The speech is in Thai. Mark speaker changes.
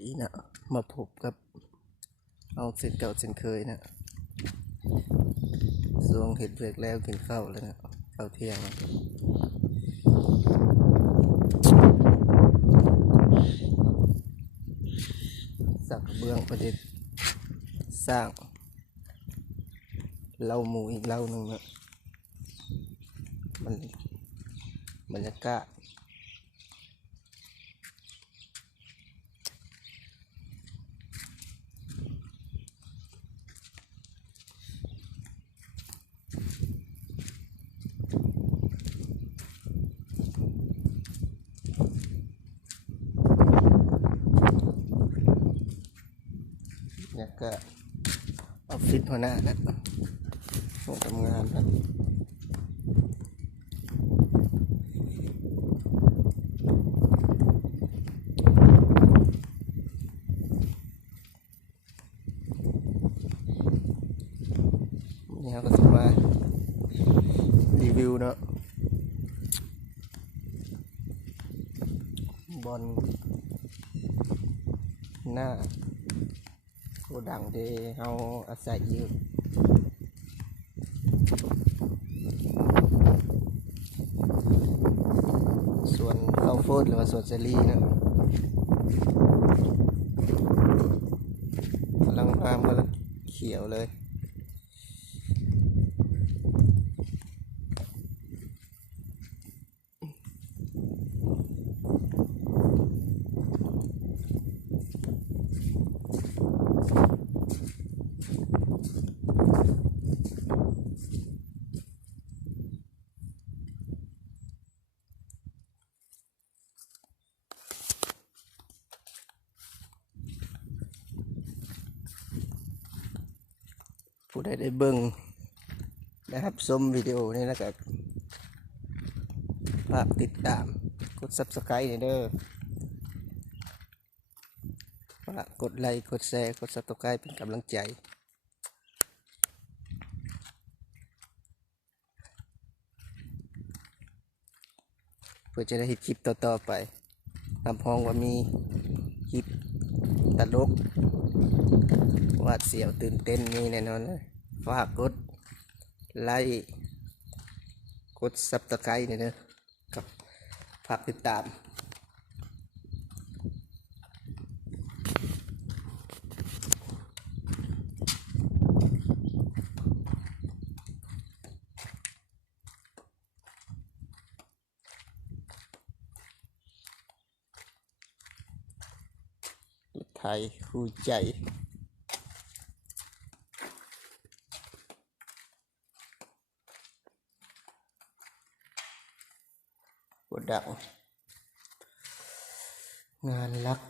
Speaker 1: ดีนะมาพบกับเอาเส้นเก่าเส้นเคยนะสวงเห็ดเวกแล้วกินข้าวแล้วนะข้าวเที่ยงนะสักเบื้องประเด็สร้างเล่าหมูอีกเล่าหนึ่งนะมันบรรยากาศ เนี่ยก็ออฟฟิศหัวหน้านะห้องทำงานนะนี่เขาก็จะมารีวิวเนาะบอลหน้า โกดังที่เราอาศัยอยู่ส่วนข้าวโพดหรือว่าส่วนเซรีนะกำลังพามกำลังเขียวเลย ผู้ใดได้เบิ่งนะครับชมวิดีโอนี้แล้วก็ฝากติดตามกด subscribe นี่เด้อฝากกดไลค์กดแชร์กด subscribe เป็นกำลังใจเพื่อจะได้เห็นคลิปต่อๆไปลำพองว่ามีคลิปตลก วาดเสียวตื่นเต้นมีแน่นอนเลยฝากกดไลค์กดซับสไครต์นี่เนอะกับฝากติดตามไทยคู่ใจ กดดังงานรัก